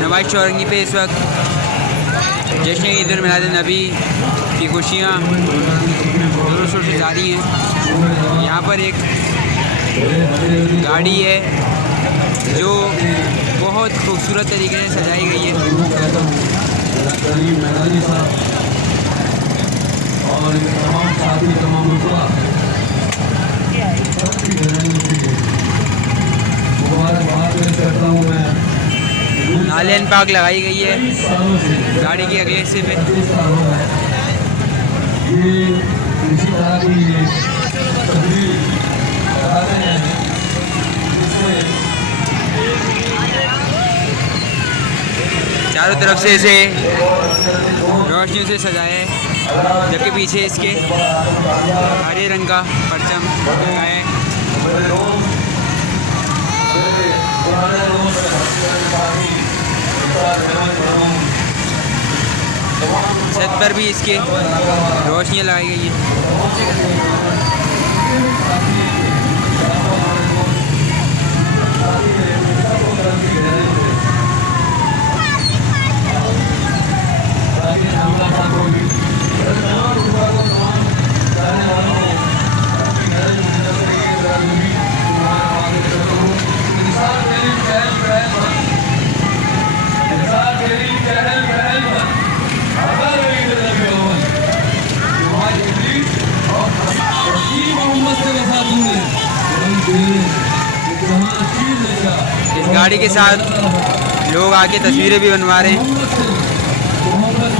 नवाज चौरंगी पे इस वक्त जश्न ईद उल मिलाद नबी की खुशियाँ जोरों शोर से जारी हैं। यहाँ पर एक गाड़ी है जो बहुत खूबसूरत तरीके से सजाई गई है। और तमाम साथी तमाम मुबारकबाद करता हूँ मैं। नालियन पाक लगाई गई है गाड़ी के अगले हिस्से पे। ये इसी तरह की तस्वीर लगाते हैं जिससे चारों तरफ से इसे रोशनियों से सजाया है, जबकि पीछे इसके हरे रंग का परचम लगा है। छत पर भी इसके रोशनियाँ लगाई गई है। इस गाड़ी के साथ लोग आके तस्वीरें भी बनवा रहे हैं। मोहब्बत